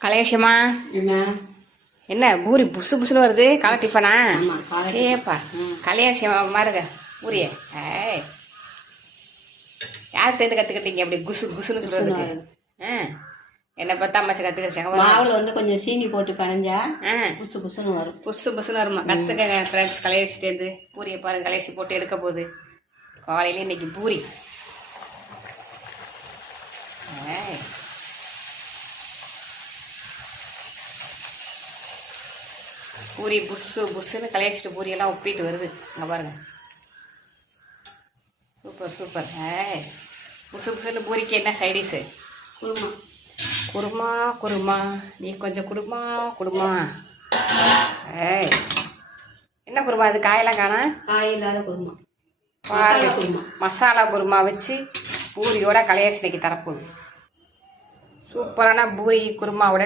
கலையேஷமா என்ன என்ன பூரி புசு புசுன்னு வருது காலை டிஃபனா? காலை ஏப்பா கலையேஷமா மாருங்க பூரிய. ஏய் யார் தேர்ந்து கற்றுக்கிட்டீங்க அப்படி குசு குசுன்னு சொல்கிறதுக்கு? என்னை பார்த்தா அம்மாச்சி கற்றுக்கிறச்சாங்க. மாவில் வந்து கொஞ்சம் சீனி போட்டு பிணைஞ்சா புசு புசுன்னு வரும். புசு புசுன்னு வருமா? கற்றுக்கங்க ஃப்ரெண்ட்ஸ். கலையேசிட்டேருந்து பூரியை பாருங்க, கலையேசி போட்டு எடுக்க போகுது. காலையில இன்னைக்கு பூரி. ஏய் பூரி புஸ்ஸு புஸ்ஸுன்னு கலையச்சிட்டு பூரியெல்லாம் ஒப்பிட்டு வருது. அங்கே பாருங்க, சூப்பர் சூப்பர். ஏய் புசு புசுன்னு பூரிக்கு என்ன சைடிஷு? குருமா. குருமா குருமா, நீ கொஞ்சம் குருமா குருமா. ஏய் என்ன குருமா அது? காயெல்லாம் காணா? காய் இல்லாத குருமா. குருமா மசாலா குருமா வச்சு பூரியோட கலையரிசி இன்னைக்கு தரப்போகுது. சூப்பரான பூரி குருமாவோட